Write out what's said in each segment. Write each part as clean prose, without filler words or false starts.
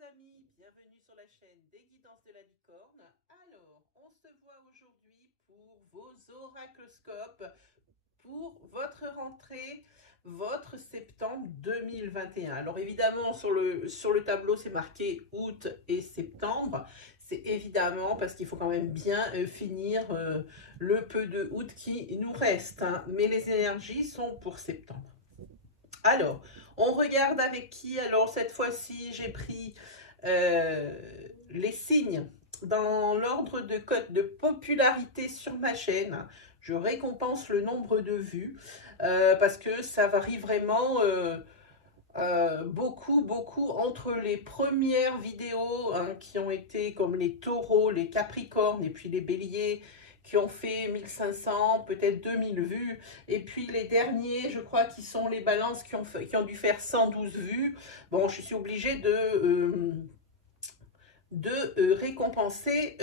les amis, bienvenue sur la chaîne des guidances de la licorne. Alors, on se voit aujourd'hui pour vos oracloscopes pour votre rentrée, votre septembre 2021. Alors évidemment, sur le tableau, c'est marqué août et septembre. C'est évidemment parce qu'il faut quand même bien finir le peu de août qui nous reste, hein. Mais les énergies sont pour septembre. Alors, on regarde avec qui. Alors, cette fois-ci, j'ai pris les signes dans l'ordre de cote de popularité sur ma chaîne. Je récompense le nombre de vues parce que ça varie vraiment beaucoup entre les premières vidéos, hein, qui ont été comme les taureaux, les capricornes et puis les béliers, qui ont fait 1500, peut-être 2000 vues. Et puis les derniers, je crois, qui sont les balances qui ont dû faire 112 vues. Bon, je suis obligée de récompenser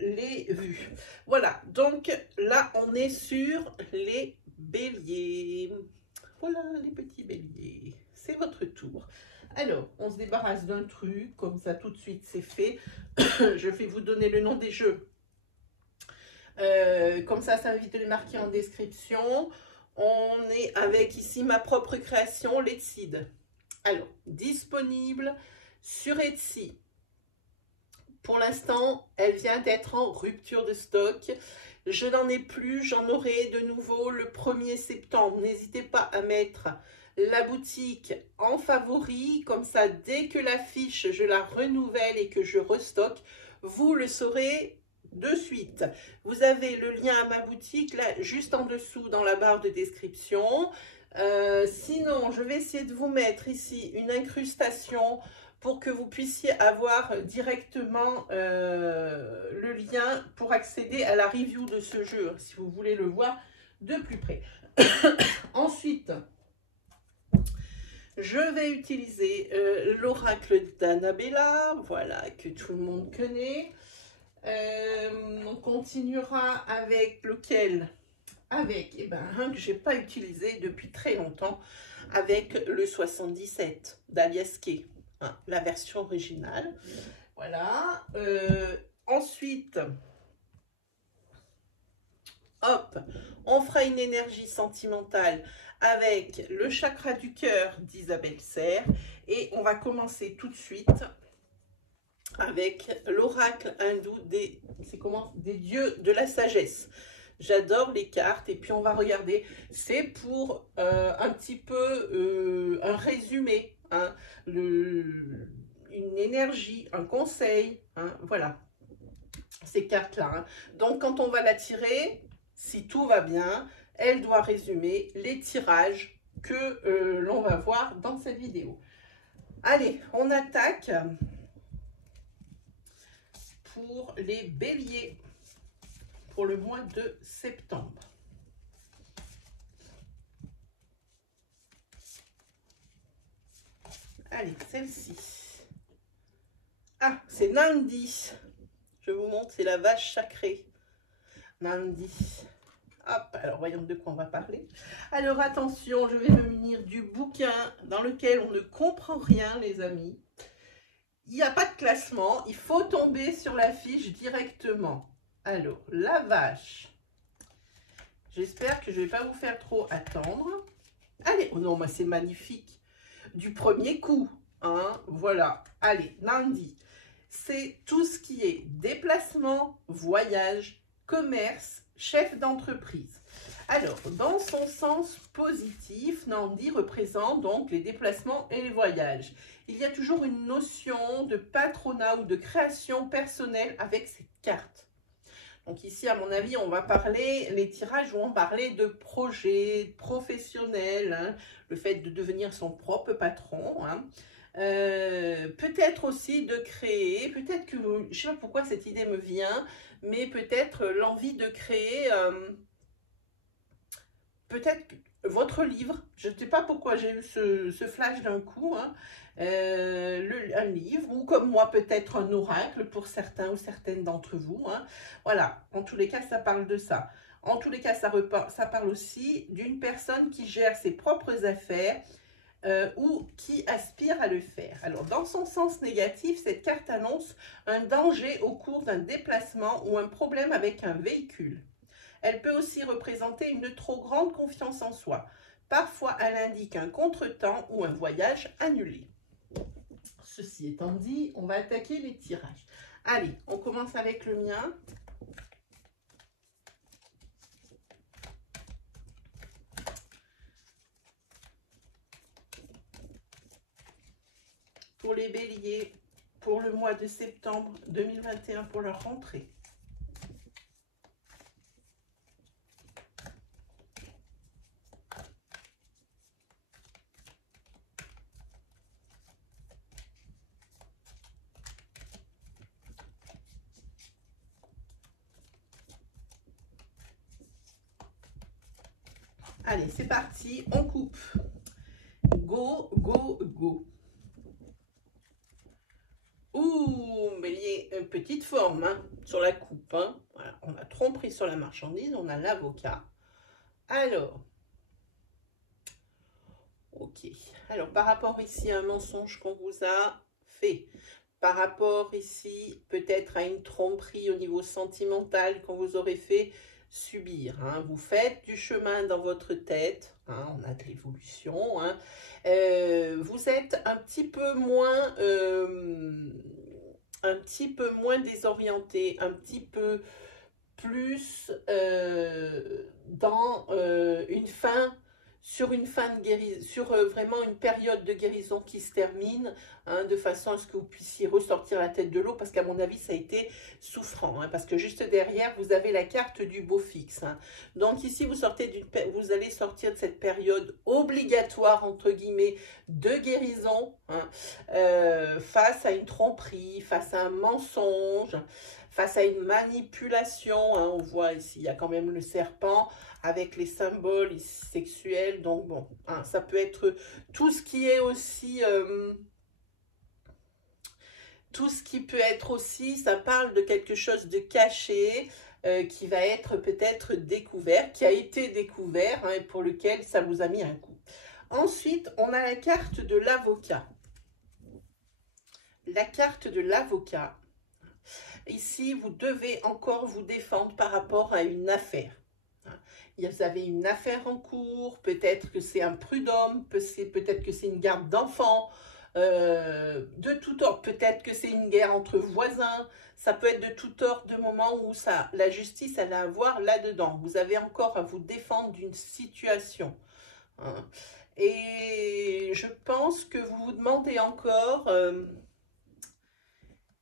les vues. Voilà, donc là, on est sur les béliers. Voilà, les petits béliers. C'est votre tour. Alors, on se débarrasse d'un truc, comme ça, tout de suite, c'est fait. Je vais vous donner le nom des jeux. Comme ça évite de les marquer en description. On est avec ici ma propre création, l'Etsy. Alors, disponible sur Etsy. Pour l'instant, elle vient d'être en rupture de stock. Je n'en ai plus, j'en aurai de nouveau le 1er septembre. N'hésitez pas à mettre la boutique en favori. Comme ça, dès que la fiche, je la renouvelle et que je restocke, vous le saurez de suite. Vous avez le lien à ma boutique là juste en dessous dans la barre de description. Sinon, je vais essayer de vous mettre ici une incrustation pour que vous puissiez avoir directement le lien pour accéder à la review de ce jeu, si vous voulez le voir de plus près. Ensuite, je vais utiliser l'oracle d'Annabella, voilà, que tout le monde connaît. On continuera avec lequel? Avec un que je n'ai pas utilisé depuis très longtemps, avec le 77 d'Aliaske, hein, la version originale. Voilà. Ensuite, hop, on fera une énergie sentimentale avec le chakra du cœur d'Isabelle Serre. Et on va commencer tout de suite avec l'oracle hindou des dieux de la sagesse. J'adore les cartes et puis on va regarder. C'est pour un petit peu un résumé, hein, une énergie, un conseil, hein, voilà, ces cartes-là. Hein. Donc quand on va la tirer, si tout va bien, elle doit résumer les tirages que l'on va voir dans cette vidéo. Allez, on attaque pour les béliers pour le mois de septembre. Allez, celle-ci. Ah, c'est Nandi. Je vous montre, c'est la vache sacrée. Nandi. Hop, alors voyons de quoi on va parler. Alors attention, je vais me munir du bouquin dans lequel on ne comprend rien, les amis. Il n'y a pas de classement, il faut tomber sur la fiche directement. Alors, la vache. J'espère que je ne vais pas vous faire trop attendre. Allez, oh non, mais c'est magnifique. Du premier coup, hein, voilà. Allez, Nandi. C'est tout ce qui est déplacement, voyage, commerce, chef d'entreprise. Alors, dans son sens positif, Nandi représente donc les déplacements et les voyages. Il y a toujours une notion de patronat ou de création personnelle avec cette carte. Donc ici, à mon avis, on va parler, les tirages vont parler de projets professionnels, hein, le fait de devenir son propre patron, hein. Peut-être aussi de créer, peut-être que, je ne sais pas pourquoi cette idée me vient, mais peut-être l'envie de créer, peut-être votre livre. Je ne sais pas pourquoi j'ai eu ce flash d'un coup, hein. Un livre, ou comme moi, peut-être un oracle pour certains ou certaines d'entre vous, hein. Voilà, en tous les cas, ça parle de ça. En tous les cas, ça parle aussi d'une personne qui gère ses propres affaires, ou qui aspire à le faire. Alors, dans son sens négatif, cette carte annonce un danger au cours d'un déplacement ou un problème avec un véhicule. Elle peut aussi représenter une trop grande confiance en soi. Parfois, elle indique un contretemps ou un voyage annulé. Ceci étant dit, on va attaquer les tirages. Allez, on commence avec le mien. Pour les béliers, pour le mois de septembre 2021, pour leur rentrée. Allez, c'est parti, on coupe. Go, go, go. Ouh, bélier, une petite forme hein, sur la coupe. Hein. Voilà, on a tromperie sur la marchandise, on a l'avocat. Alors, ok. Alors, par rapport ici à un mensonge qu'on vous a fait, par rapport ici peut-être à une tromperie au niveau sentimental qu'on vous aurait fait subir. Hein. Vous faites du chemin dans votre tête, hein, on a de l'évolution. Hein. Vous êtes un petit peu moins désorienté, un petit peu plus dans sur une fin de guérison, sur vraiment une période de guérison qui se termine, hein, de façon à ce que vous puissiez ressortir la tête de l'eau, parce qu'à mon avis, ça a été souffrant, hein, parce que juste derrière, vous avez la carte du beau fixe. Hein. Donc ici, vous allez sortir de cette période obligatoire, entre guillemets, de guérison, hein, face à une tromperie, face à un mensonge, face à une manipulation. Hein, on voit ici, il y a quand même le serpent, avec les symboles sexuels, donc bon, hein, ça peut être tout ce qui est aussi, tout ce qui peut être aussi, ça parle de quelque chose de caché, qui va être peut-être découvert, qui a été découvert, hein, et pour lequel ça vous a mis un coup. Ensuite, on a la carte de l'avocat. La carte de l'avocat. Ici, vous devez encore vous défendre par rapport à une affaire. Vous avez une affaire en cours, peut-être que c'est un prud'homme, peut-être que c'est une garde d'enfants, de tout ordre, peut-être que c'est une guerre entre voisins, ça peut être de tout ordre de moments où la justice elle a à voir là-dedans. Vous avez encore à vous défendre d'une situation. Hein. Et je pense que vous vous demandez encore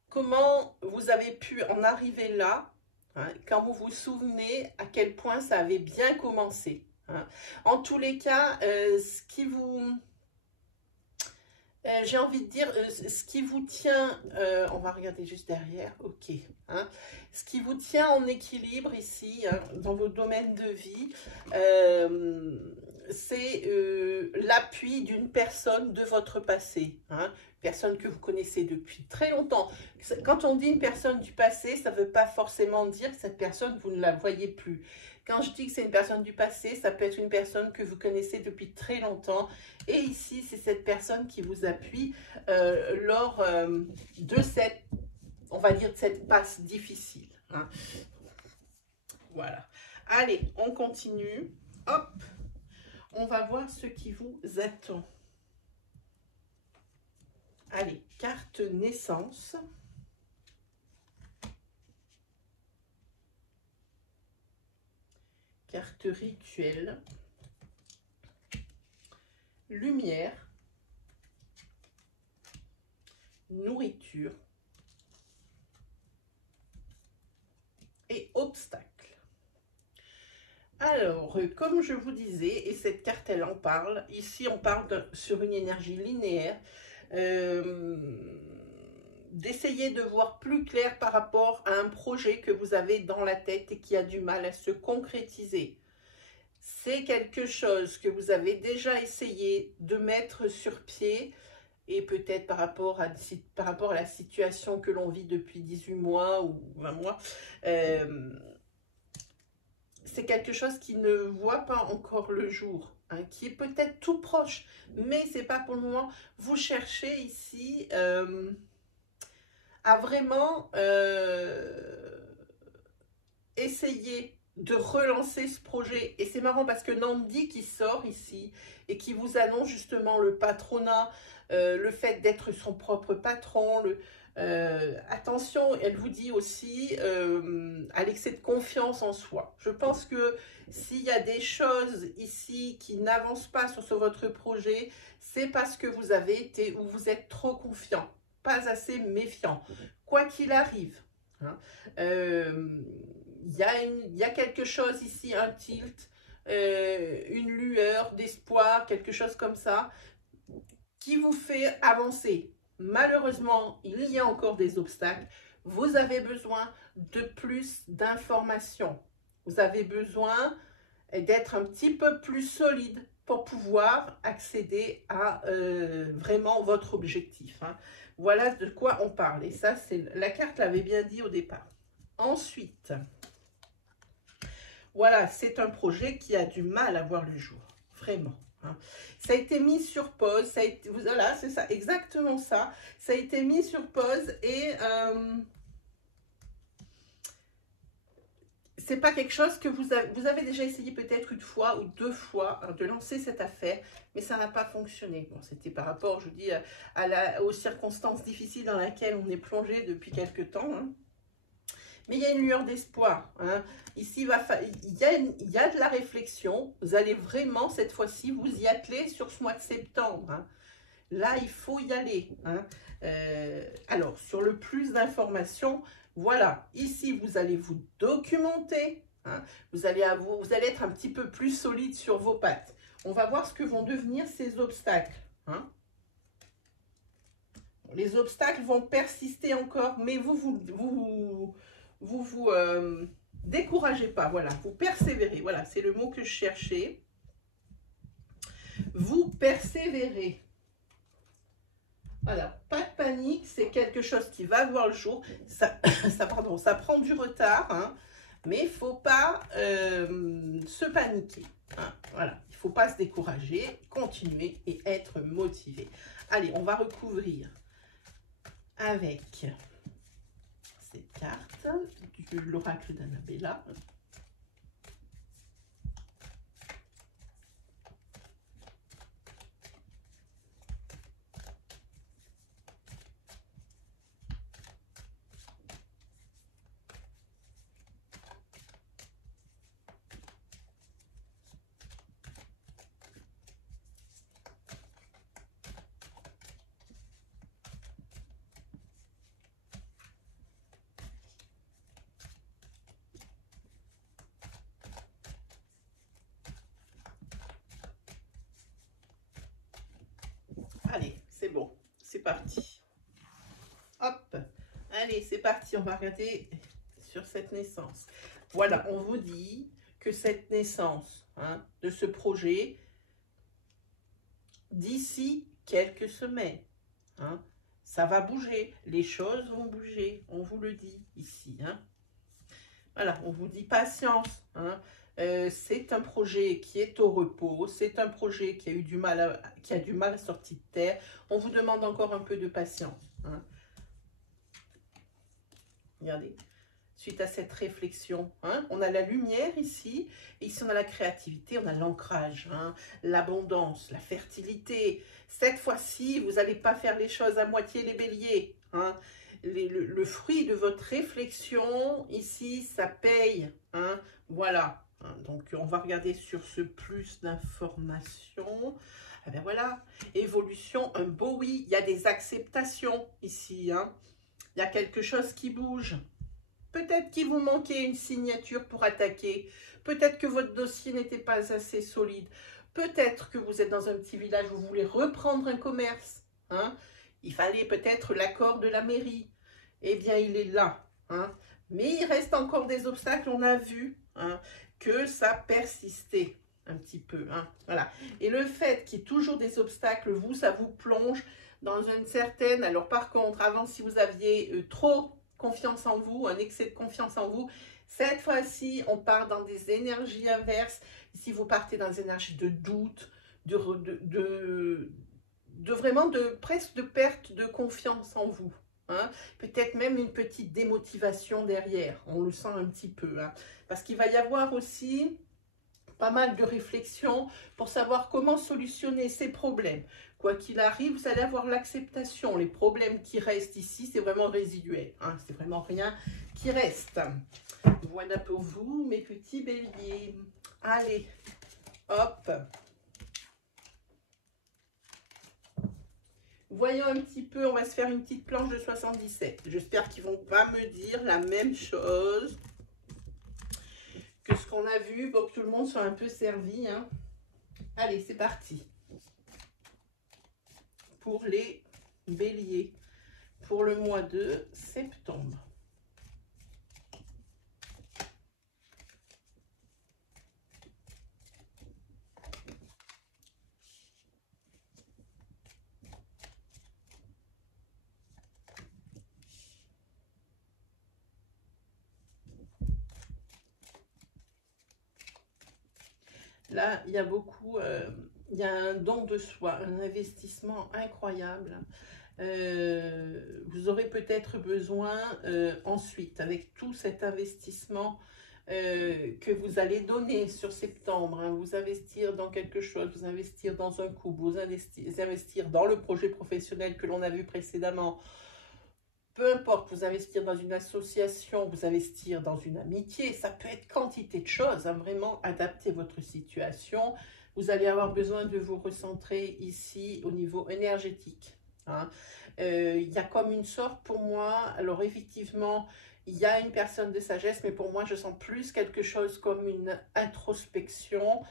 comment vous avez pu en arriver là, hein, quand vous vous souvenez à quel point ça avait bien commencé. Hein. En tous les cas, ce qui vous... j'ai envie de dire, ce qui vous tient, on va regarder juste derrière, ok, hein, ce qui vous tient en équilibre ici, hein, dans vos domaines de vie, c'est l'appui d'une personne de votre passé, hein, personne que vous connaissez depuis très longtemps. Quand on dit une personne du passé, ça ne veut pas forcément dire que cette personne, vous ne la voyez plus. Quand je dis que c'est une personne du passé, ça peut être une personne que vous connaissez depuis très longtemps. Et ici, c'est cette personne qui vous appuie lors de cette, on va dire, de cette passe difficile. Hein. Voilà. Allez, on continue. Hop, on va voir ce qui vous attend. Allez, carte naissance. Carte rituelle. Lumière. Nourriture. Et obstacle. Alors, comme je vous disais, et cette carte, elle en parle, ici on parle sur une énergie linéaire, d'essayer de voir plus clair par rapport à un projet que vous avez dans la tête et qui a du mal à se concrétiser. C'est quelque chose que vous avez déjà essayé de mettre sur pied, et peut-être par rapport à la situation que l'on vit depuis 18 mois ou 20 mois, c'est quelque chose qui ne voit pas encore le jour. hein, qui est peut-être tout proche, mais c'est pas pour le moment. Vous cherchez ici à vraiment essayer de relancer ce projet. Et c'est marrant parce que Nandi qui sort ici et qui vous annonce justement le patronat, le fait d'être son propre patron, attention, elle vous dit aussi à l'excès de confiance en soi. Je pense que s'il y a des choses ici qui n'avancent pas sur votre projet, c'est parce que vous avez été ou vous êtes trop confiant, pas assez méfiant, quoi qu'il arrive. Hein. Il y a quelque chose ici, un tilt, une lueur d'espoir, quelque chose comme ça, qui vous fait avancer. Malheureusement, il y a encore des obstacles. Vous avez besoin de plus d'informations. Vous avez besoin d'être un petit peu plus solide pour pouvoir accéder à vraiment votre objectif. Hein. Voilà de quoi on parle. Et ça, la carte l'avait bien dit au départ. Ensuite, voilà, c'est un projet qui a du mal à voir le jour. Vraiment. Hein. Ça a été mis sur pause. Ça a été, voilà, c'est ça, exactement ça. Ça a été mis sur pause et c'est pas quelque chose que vous avez déjà essayé peut-être une fois ou deux fois hein, de lancer cette affaire, mais ça n'a pas fonctionné. Bon, c'était par rapport, je vous dis, aux circonstances difficiles dans lesquelles on est plongé depuis quelque temps. Hein. Mais il y a une lueur d'espoir. Hein. Ici, il y a de la réflexion. Vous allez vraiment, cette fois-ci, vous y atteler sur ce mois de septembre. Hein. Là, il faut y aller. Hein. Alors, sur le plus d'informations, voilà. Ici, vous allez vous documenter. Hein. Vous allez être un petit peu plus solide sur vos pattes. On va voir ce que vont devenir ces obstacles. Hein. Les obstacles vont persister encore, mais vous découragez pas, voilà, vous persévérez, voilà, c'est le mot que je cherchais. Vous persévérez. Voilà, pas de panique, c'est quelque chose qui va voir le jour. Ça prend du retard, hein, mais il ne faut pas se paniquer. Hein, voilà, il ne faut pas se décourager, continuer et être motivé. Allez, on va recouvrir avec cette carte de l'oracle d'Annabella. Allez, c'est bon, c'est parti. Hop, allez, c'est parti, on va regarder sur cette naissance. Voilà, on vous dit que cette naissance hein, de ce projet, d'ici quelques semaines, hein, ça va bouger, les choses vont bouger, on vous le dit ici. Hein. Voilà, on vous dit patience. Hein. C'est un projet qui est au repos, c'est un projet qui a eu du mal à sortir de terre. On vous demande encore un peu de patience. Hein. Regardez, suite à cette réflexion, hein, on a la lumière ici, et ici on a la créativité, on a l'ancrage, hein, l'abondance, la fertilité. Cette fois-ci, vous n'allez pas faire les choses à moitié les béliers. Hein. Le fruit de votre réflexion, ici, ça paye. Hein, voilà. Donc, on va regarder sur ce plus d'informations. Eh bien, voilà. Évolution, un beau oui. Il y a des acceptations ici. Hein. Il y a quelque chose qui bouge. Peut-être qu'il vous manquait une signature pour attaquer. Peut-être que votre dossier n'était pas assez solide. Peut-être que vous êtes dans un petit village où vous voulez reprendre un commerce. Hein. Il fallait peut-être l'accord de la mairie. Eh bien, il est là. Hein. Mais il reste encore des obstacles. On a vu hein, que ça persistait un petit peu. Hein. Voilà. Et le fait qu'il y ait toujours des obstacles, vous, ça vous plonge dans une certaine... Alors, par contre, avant, si vous aviez trop confiance en vous, un excès de confiance en vous, Cette fois-ci, on part dans des énergies inverses. Ici, vous partez dans des énergies de doute, vraiment presque de perte de confiance en vous. Hein. Peut-être même une petite démotivation derrière. On le sent un petit peu. Hein. Parce qu'il va y avoir aussi pas mal de réflexions pour savoir comment solutionner ces problèmes. Quoi qu'il arrive, vous allez avoir l'acceptation. Les problèmes qui restent ici, c'est vraiment résiduel. Hein. C'est vraiment rien qui reste. Voilà pour vous, mes petits béliers. Allez, hop. Voyons un petit peu, on va se faire une petite planche de 77. J'espère qu'ils ne vont pas me dire la même chose que ce qu'on a vu, pour que tout le monde soit un peu servi. Hein. Allez, c'est parti. Pour les béliers, pour le mois de septembre. Là, il y a beaucoup, il y a un don de soi, un investissement incroyable. Vous aurez peut-être besoin ensuite, avec tout cet investissement que vous allez donner sur septembre, hein, vous investir dans quelque chose, vous investir dans un couple, vous investir dans le projet professionnel que l'on a vu précédemment, peu importe, vous investir dans une association, vous investir dans une amitié, ça peut être quantité de choses, hein, vraiment adapter votre situation. Vous allez avoir besoin de vous recentrer ici au niveau énergétique. Hein. Il y a comme une sorte pour moi, alors effectivement, il y a une personne de sagesse, mais pour moi, je sens plus quelque chose comme une introspection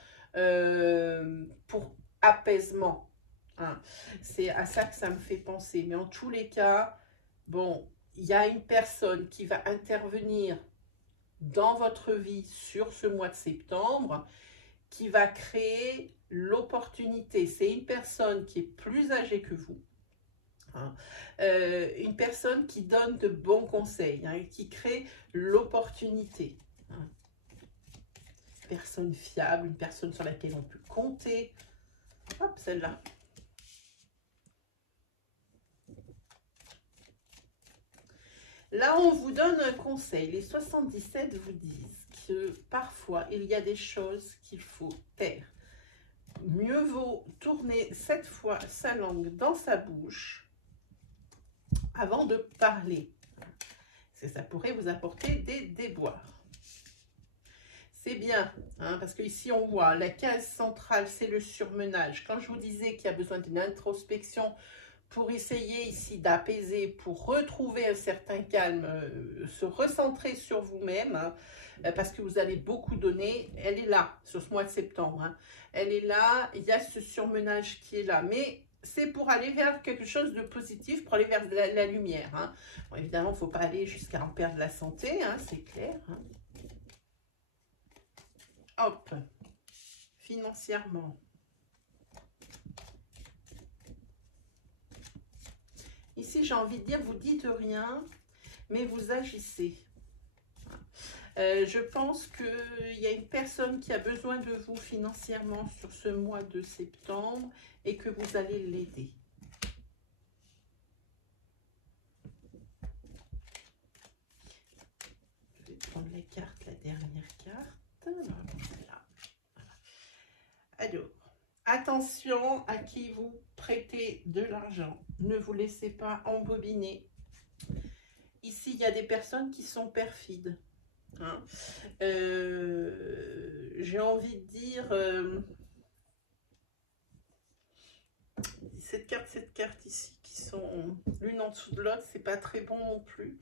pour apaisement. Hein. C'est à ça que ça me fait penser. Mais en tous les cas, bon, il y a une personne qui va intervenir dans votre vie sur ce mois de septembre qui va créer l'opportunité. C'est une personne qui est plus âgée que vous. Hein. Une personne qui donne de bons conseils, hein, qui crée l'opportunité. Hein. Personne fiable, une personne sur laquelle on peut compter. Hop, celle-là. Là, on vous donne un conseil. Les 77 vous disent que parfois, il y a des choses qu'il faut taire. Mieux vaut tourner 7 fois sa langue dans sa bouche avant de parler. Parce que ça pourrait vous apporter des déboires. C'est bien, hein, parce qu'ici on voit la case centrale, c'est le surmenage. Quand je vous disais qu'il y a besoin d'une introspection pour essayer ici d'apaiser, pour retrouver un certain calme, se recentrer sur vous-même, hein, parce que vous allez beaucoup donner, elle est là, sur ce mois de septembre. Hein. Elle est là, il y a ce surmenage qui est là, mais c'est pour aller vers quelque chose de positif, pour aller vers la lumière. Hein. Bon, évidemment, il ne faut pas aller jusqu'à en perdre la santé, hein, c'est clair. Hein. Hop, financièrement. Ici, j'ai envie de dire, vous dites rien, mais vous agissez. Je pense qu'il y a une personne qui a besoin de vous financièrement sur ce mois de septembre et que vous allez l'aider. Je vais prendre la carte, la dernière carte. Voilà. Alors, attention à qui vous prêtez de l'argent. Ne vous laissez pas embobiner. Ici, il y a des personnes qui sont perfides. Hein. J'ai envie de dire... cette carte ici, qui sont l'une en dessous de l'autre, c'est pas très bon non plus.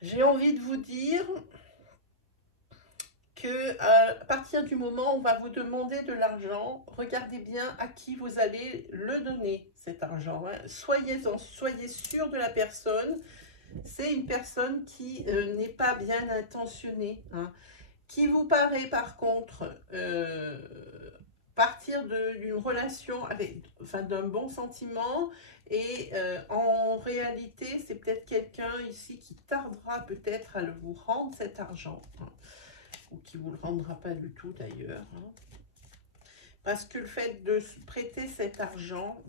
J'ai envie de vous dire que à partir du moment où on va vous demander de l'argent, regardez bien à qui vous allez le donner, cet argent. Hein. Soyez sûr de la personne. C'est une personne qui n'est pas bien intentionnée. Hein. Qui vous paraît par contre partir d'une relation avec, enfin, d'un bon sentiment et en réalité réalité, c'est peut-être quelqu'un ici qui tardera peut-être à vous rendre cet argent, hein, ou qui ne vous le rendra pas du tout d'ailleurs. Hein. Parce que le fait de prêter cet argent,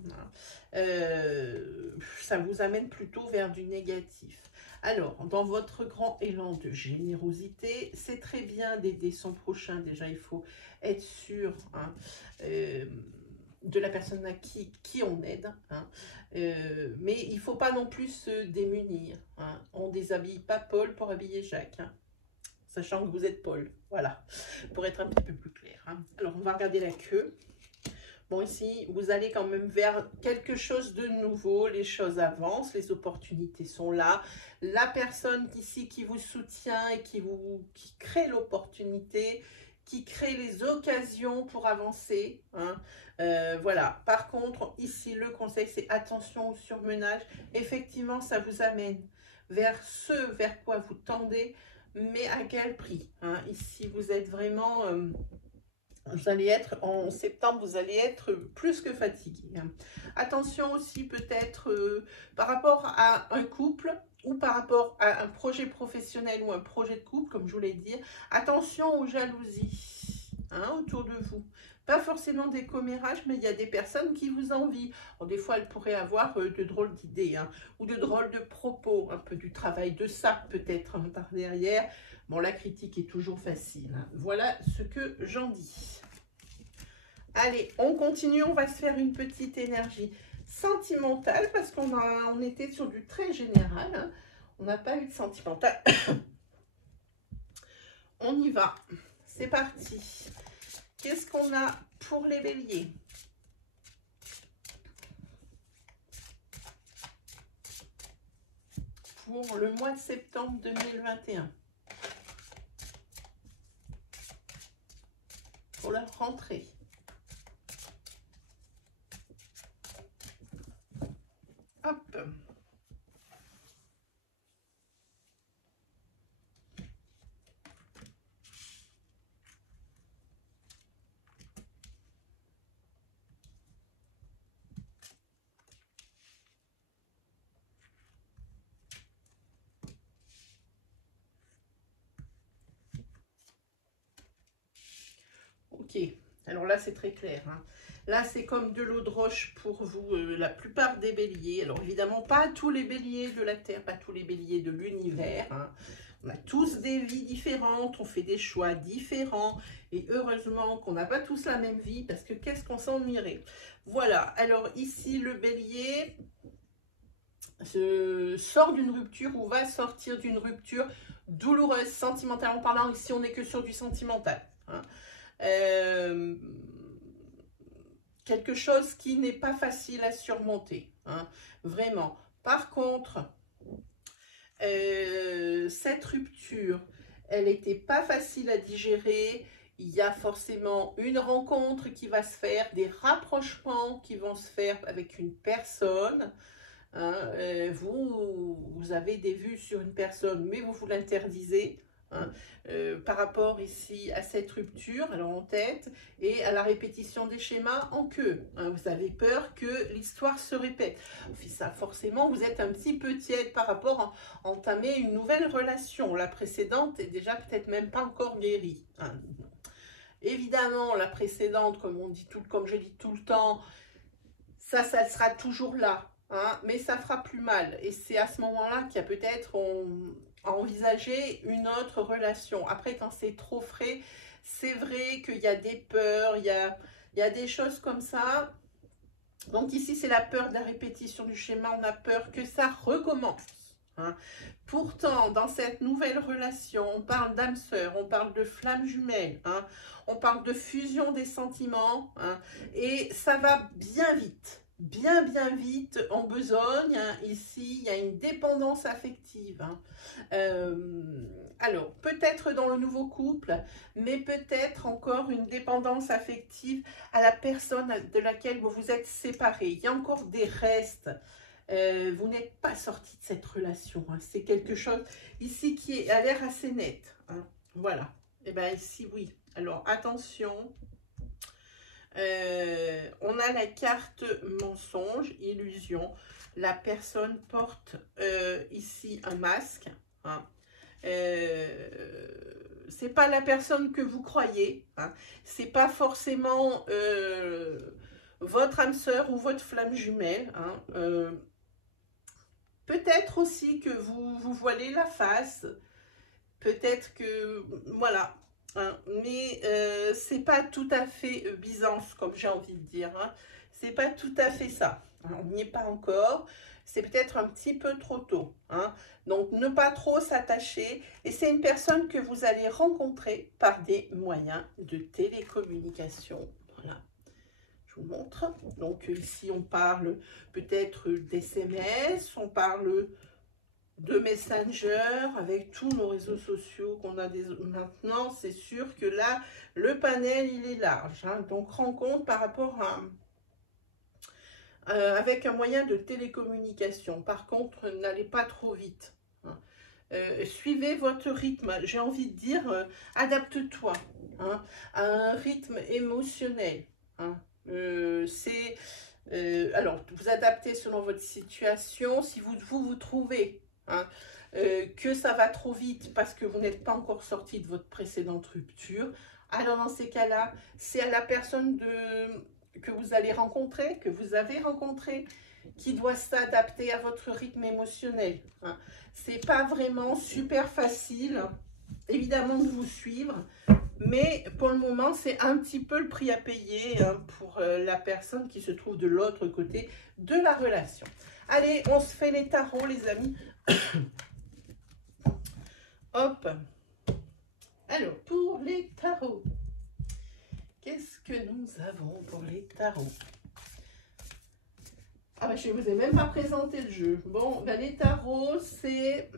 ça vous amène plutôt vers du négatif. Alors, dans votre grand élan de générosité, c'est très bien d'aider son prochain. Déjà, il faut être sûr hein, de la personne à qui on aide. Hein. Mais il ne faut pas non plus se démunir. Hein. On ne déshabille pas Paul pour habiller Jacques. Hein. Sachant que vous êtes Paul, voilà, pour être un petit peu plus clair. Hein. Alors, on va regarder la queue. Bon, ici, vous allez quand même vers quelque chose de nouveau, les choses avancent, les opportunités sont là. La personne ici qui vous soutient et qui crée l'opportunité, qui crée les occasions pour avancer. Hein. Voilà, par contre, ici, le conseil, c'est attention au surmenage. Effectivement, ça vous amène vers ce vers quoi vous tendez, mais à quel prix hein? Ici, vous êtes vraiment... vous allez être, en septembre, vous allez être plus que fatigué. Hein. Attention aussi peut-être par rapport à un couple ou par rapport à un projet professionnel ou un projet de couple, comme je voulais dire. Attention aux jalousies hein, autour de vous. Pas forcément des commérages, mais il y a des personnes qui vous envient. Alors, des fois, elles pourraient avoir de drôles d'idées hein, ou de drôles de propos, un peu du travail de ça peut-être hein, par derrière. Bon, la critique est toujours facile. Hein. Voilà ce que j'en dis. Allez, on continue, on va se faire une petite énergie sentimentale parce on était sur du très général. Hein. On n'a pas eu de sentimental. On y va. C'est parti. Qu'est-ce qu'on a pour les béliers? Pour le mois de septembre 2021. Pour la rentrée. Hop. Ok, alors là c'est très clair. Hein. Là c'est comme de l'eau de roche pour vous, la plupart des béliers. Alors évidemment pas tous les béliers de la Terre, pas tous les béliers de l'univers. Hein. On a tous des vies différentes, on fait des choix différents. Et heureusement qu'on n'a pas tous la même vie parce que qu'est-ce qu'on s'ennuierait. Voilà, alors ici le bélier sort d'une rupture ou va sortir d'une rupture douloureuse, sentimentalement parlant. Ici on n'est que sur du sentimental. Hein. Quelque chose qui n'est pas facile à surmonter, hein, vraiment. Par contre, cette rupture, elle n'était pas facile à digérer. Il y a forcément une rencontre qui va se faire, des rapprochements qui vont se faire avec une personne. Hein, vous avez des vues sur une personne, mais vous l'interdisez. Hein, par rapport ici à cette rupture, alors en tête, et à la répétition des schémas en queue. Hein, vous avez peur que l'histoire se répète. Ça, forcément, vous êtes un petit peu tiède par rapport à entamer une nouvelle relation. La précédente est déjà peut-être même pas encore guérie. Hein. Évidemment, la précédente, comme je dis tout le temps, ça sera toujours là. Hein, mais ça fera plus mal. Et c'est à ce moment-là qu'il y a peut-être à envisager une autre relation. Après, quand c'est trop frais, c'est vrai qu'il y a des peurs, il y a des choses comme ça. Donc ici, c'est la peur de la répétition du schéma. On a peur que ça recommence. Hein. Pourtant, dans cette nouvelle relation, on parle d'âme sœur, on parle de flamme jumelle, hein, on parle de fusion des sentiments, hein, et ça va bien vite. Bien vite en besogne. Hein. Ici, il y a une dépendance affective. Hein. Alors, peut-être dans le nouveau couple, mais peut-être encore une dépendance affective à la personne de laquelle vous vous êtes séparés. Il y a encore des restes. Vous n'êtes pas sorti de cette relation. Hein. C'est quelque chose ici qui a l'air assez net. Hein. Voilà. Et bien ici, oui. Alors, attention. On a la carte mensonge, illusion. la personne porte ici un masque. Hein. C'est pas la personne que vous croyez. Hein. C'est pas forcément votre âme sœur ou votre flamme jumelle. Hein. Peut-être aussi que vous voilez la face. Peut-être que... Voilà. Hein. Mais c'est pas tout à fait Byzance, comme j'ai envie de dire. Hein. C'est pas tout à fait ça. Hein. On n'y est pas encore. C'est peut-être un petit peu trop tôt. Hein. Donc, ne pas trop s'attacher. Et c'est une personne que vous allez rencontrer par des moyens de télécommunication. Voilà. Je vous montre. Donc, ici, on parle peut-être d'SMS. On parle de Messenger avec tous nos réseaux sociaux qu'on a maintenant. C'est sûr que là, le panel, il est large. Hein. Donc, rencontre par rapport à... avec un moyen de télécommunication. Par contre, n'allez pas trop vite. Hein. Suivez votre rythme. J'ai envie de dire, adapte-toi hein, à un rythme émotionnel. Hein. Alors, vous adaptez selon votre situation. Si vous trouvez hein, que ça va trop vite parce que vous n'êtes pas encore sorti de votre précédente rupture, alors dans ces cas-là, c'est à la personne que vous allez rencontrer, que vous avez rencontré, qui doit s'adapter à votre rythme émotionnel. Hein. C'est pas vraiment super facile, évidemment, de vous suivre, mais pour le moment, c'est un petit peu le prix à payer hein, pour la personne qui se trouve de l'autre côté de la relation. Allez, on se fait les tarots, les amis. Hop. Alors, pour les tarots, qu'est-ce que nous avons pour les tarots? Ah bah, je ne vous ai même pas présenté le jeu. Bon, ben, les tarots, c'est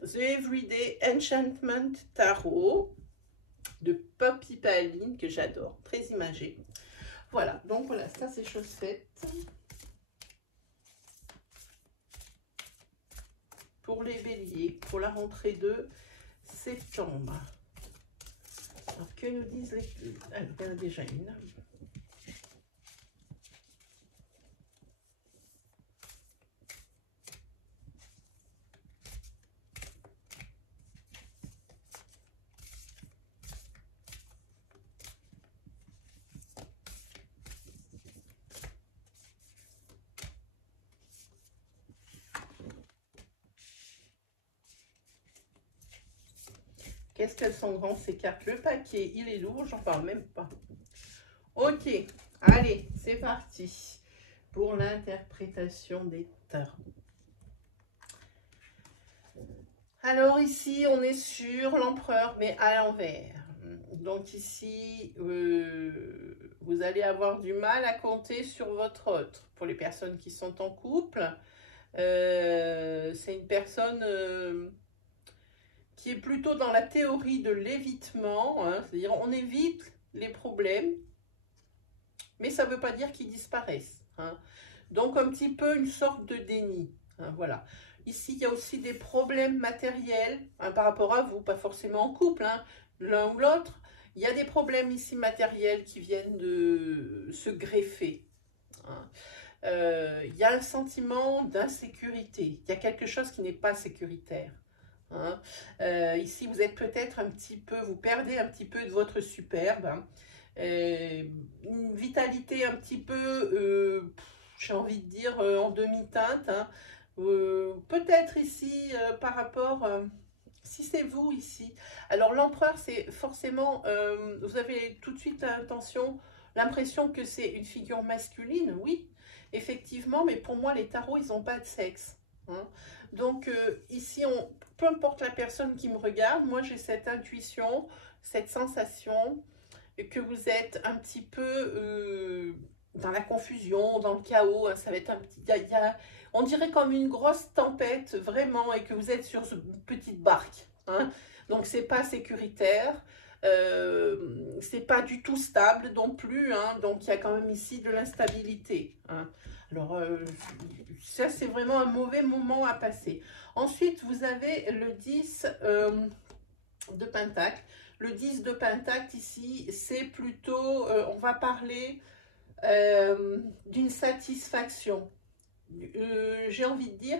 The Everyday Enchantment Tarot de Poppy Paline, que j'adore, très imagé. Voilà, donc voilà, ça c'est chose faite. Pour les béliers, pour la rentrée de septembre. Alors, que nous disent les... Alors, il y en a déjà une. Qu'est-ce qu'elles sont grandes ces cartes? Le paquet, il est lourd, j'en parle même pas. Ok, allez, c'est parti pour l'interprétation des tarots. Alors ici, on est sur l'empereur, mais à l'envers. Donc ici, vous allez avoir du mal à compter sur votre autre. Pour les personnes qui sont en couple, c'est une personne... qui est plutôt dans la théorie de l'évitement, hein, c'est-à-dire on évite les problèmes, mais ça ne veut pas dire qu'ils disparaissent. Hein. Donc un petit peu une sorte de déni. Hein, voilà. Ici, il y a aussi des problèmes matériels hein, par rapport à vous, pas forcément en couple, hein, l'un ou l'autre. Il y a des problèmes ici matériels qui viennent de se greffer. Hein. Il y a un sentiment d'insécurité. Il y a quelque chose qui n'est pas sécuritaire. Hein. Ici, vous êtes peut-être un petit peu, vous perdez un petit peu de votre superbe. Hein. Une vitalité un petit peu, j'ai envie de dire, en demi-teinte. Hein. Peut-être ici, par rapport, si c'est vous ici. Alors, l'empereur, c'est forcément, vous avez tout de suite l'impression que c'est une figure masculine, oui, effectivement, mais pour moi, les tarots, ils n'ont pas de sexe. Hein. Donc, ici, peu importe la personne qui me regarde, moi, j'ai cette intuition, cette sensation que vous êtes un petit peu dans la confusion, dans le chaos. Hein, ça va être un petit... on dirait comme une grosse tempête, vraiment, et que vous êtes sur une petite barque. Hein. Donc, c'est pas sécuritaire. C'est pas du tout stable non plus. Hein, donc, il y a quand même ici de l'instabilité. Hein. Alors, ça, c'est vraiment un mauvais moment à passer. Ensuite, vous avez le 10 de Pentacle. Le 10 de Pentacle, ici, c'est plutôt, on va parler d'une satisfaction. j'ai envie de dire,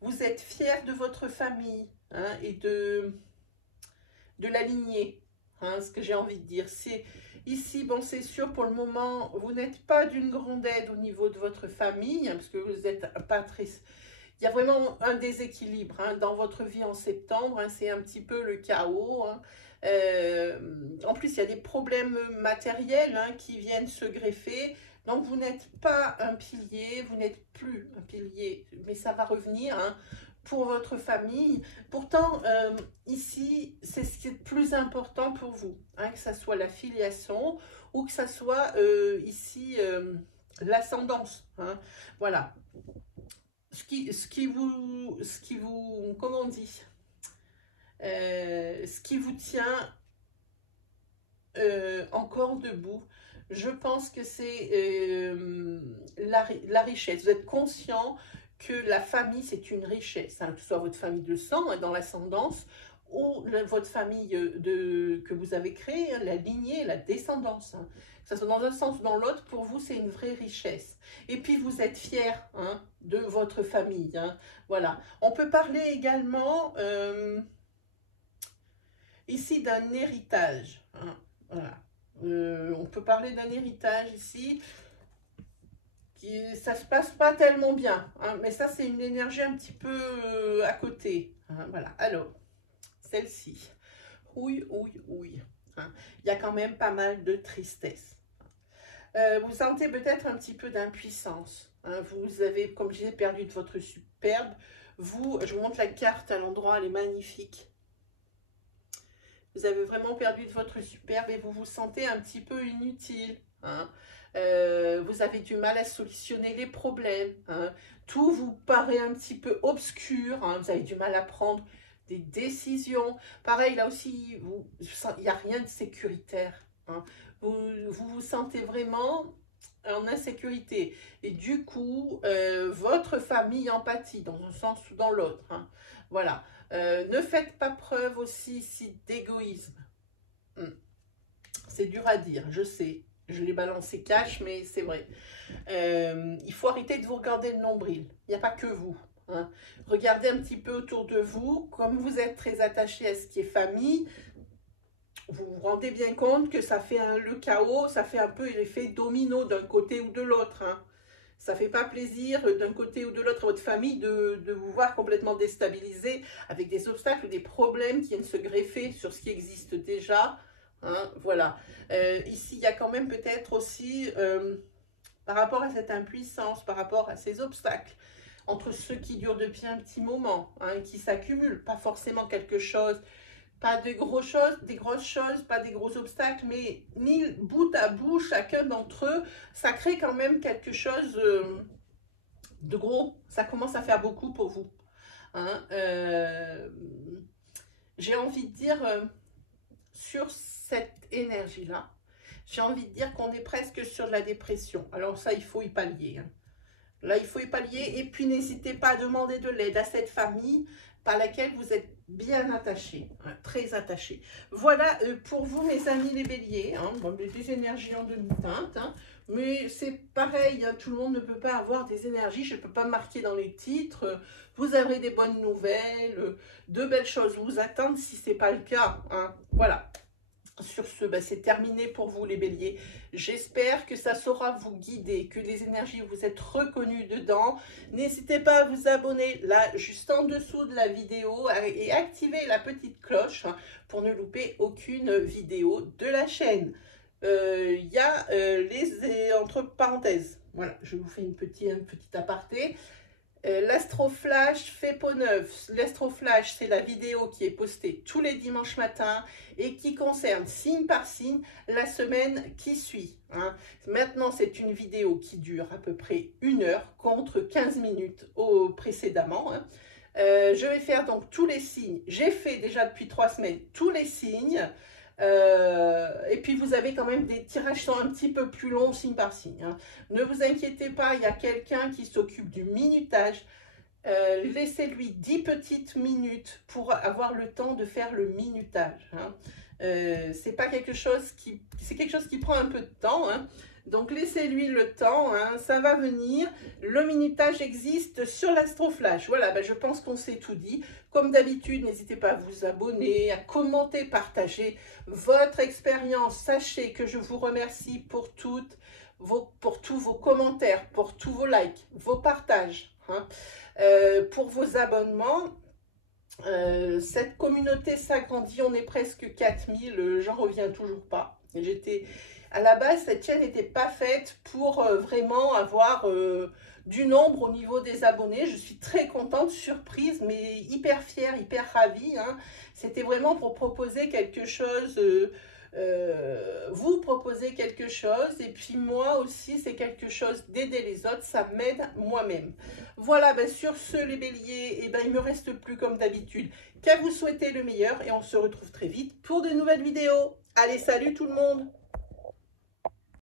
vous êtes fiers de votre famille, hein, et de la lignée, hein, ce que j'ai envie de dire. C'est ici, bon, c'est sûr, pour le moment, vous n'êtes pas d'une grande aide au niveau de votre famille, hein, parce que vous n'êtes pas très... Il y a vraiment un déséquilibre, hein, dans votre vie en septembre, hein, c'est un petit peu le chaos, hein. En plus, il y a des problèmes matériels, hein, qui viennent se greffer. Donc, vous n'êtes pas un pilier, vous n'êtes plus un pilier, mais ça va revenir, hein, pour votre famille. Pourtant, ici, c'est ce qui est le plus important pour vous, hein, que ça soit la filiation ou que ça soit ici l'ascendance, hein. Voilà. Ce qui vous, comment on dit, ce qui vous tient encore debout, je pense que c'est la richesse. Vous êtes conscient que la famille, c'est une richesse, hein, que ce soit votre famille de sang, hein, dans l'ascendance, ou votre famille que vous avez créée, hein, la lignée, la descendance, hein. Que ce soit dans un sens ou dans l'autre, pour vous, c'est une vraie richesse. Et puis, vous êtes fiers, hein, de votre famille, hein. Voilà. On peut parler également ici d'un héritage, hein. Voilà. On peut parler d'un héritage ici. Ça se passe pas tellement bien, hein, mais ça c'est une énergie un petit peu à côté, hein, voilà. Alors, celle-ci, oui, hein, il y a quand même pas mal de tristesse. Vous sentez peut-être un petit peu d'impuissance, hein, vous avez, comme je disais, perdu de votre superbe. Vous, je vous montre la carte à l'endroit, elle est magnifique. Vous avez vraiment perdu de votre superbe et vous vous sentez un petit peu inutile, hein. Vous avez du mal à solutionner les problèmes, hein. Tout vous paraît un petit peu obscur, hein. Vous avez du mal à prendre des décisions. Pareil, là aussi, il n'y a rien de sécuritaire, hein. Vous sentez vraiment en insécurité. Et du coup, votre famille empathie dans un sens ou dans l'autre, hein. Voilà. Ne faites pas preuve aussi ici d'égoïsme. C'est dur à dire, je sais. Je l'ai balancé cash, mais c'est vrai. Il faut arrêter de vous regarder le nombril. Il n'y a pas que vous, hein. Regardez un petit peu autour de vous. Comme vous êtes très attaché à ce qui est famille, vous vous rendez bien compte que ça fait le chaos, ça fait un peu l'effet domino d'un côté ou de l'autre, hein. Ça ne fait pas plaisir d'un côté ou de l'autre à votre famille de vous voir complètement déstabilisé avec des obstacles, des problèmes qui viennent se greffer sur ce qui existe déjà, hein, voilà. Ici, il y a quand même peut-être aussi, par rapport à cette impuissance, par rapport à ces obstacles, entre ceux qui durent depuis un petit moment, hein, qui s'accumulent, pas forcément quelque chose, pas de grosses choses, pas des gros obstacles, mais mis bout à bout, chacun d'entre eux, ça crée quand même quelque chose de gros. Ça commence à faire beaucoup pour vous, hein. J'ai envie de dire, sur cette énergie-là, j'ai envie de dire qu'on est presque sur de la dépression. Alors ça, il faut y pallier, hein. Là, il faut y pallier. Et puis, n'hésitez pas à demander de l'aide à cette famille par laquelle vous êtes bien attaché, hein, très attaché. Voilà pour vous, mes amis les béliers, hein, bon, des énergies en demi-teinte, hein, mais c'est pareil, hein, tout le monde ne peut pas avoir des énergies, je ne peux pas marquer dans les titres. Vous aurez des bonnes nouvelles, de belles choses vous attendent si ce n'est pas le cas, hein, voilà. Sur ce, ben, c'est terminé pour vous les béliers. J'espère que ça saura vous guider, que les énergies vous êtes reconnus dedans. N'hésitez pas à vous abonner là, juste en dessous de la vidéo et activer la petite cloche, hein, pour ne louper aucune vidéo de la chaîne. Il y a entre parenthèses, voilà, je vous fais un petit aparté. L'Astroflash fait peau neuve. L'Astroflash, c'est la vidéo qui est postée tous les dimanches matins et qui concerne signe par signe la semaine qui suit, hein. Maintenant, c'est une vidéo qui dure à peu près 1 heure contre 15 minutes précédemment, hein. Je vais faire donc tous les signes. J'ai fait déjà depuis 3 semaines tous les signes. Et puis vous avez quand même des tirages qui sont un petit peu plus longs signe par signe, hein. Ne vous inquiétez pas, il y a quelqu'un qui s'occupe du minutage. Laissez-lui 10 petites minutes pour avoir le temps de faire le minutage, hein. C'est pas quelque chose qui, c'est quelque chose qui prend un peu de temps, hein. Donc laissez-lui le temps, hein, ça va venir. Le minutage existe sur l'Astroflash. Voilà, ben, je pense qu'on s'est tout dit. Comme d'habitude, n'hésitez pas à vous abonner, à commenter, partager votre expérience. Sachez que je vous remercie pour tous vos commentaires, pour tous vos likes, vos partages, hein, pour vos abonnements. Cette communauté s'agrandit, on est presque 4000, j'en reviens toujours pas. À la base, cette chaîne n'était pas faite pour vraiment avoir du nombre au niveau des abonnés. Je suis très contente, surprise, mais hyper fière, hyper ravie, hein. C'était vraiment pour proposer quelque chose, vous proposer quelque chose, et puis moi aussi, c'est quelque chose d'aider les autres, ça m'aide moi-même. Voilà, ben sur ce, les béliers, eh ben, il ne me reste plus comme d'habitude qu'à vous souhaiter le meilleur, et on se retrouve très vite pour de nouvelles vidéos. Allez, salut tout le monde!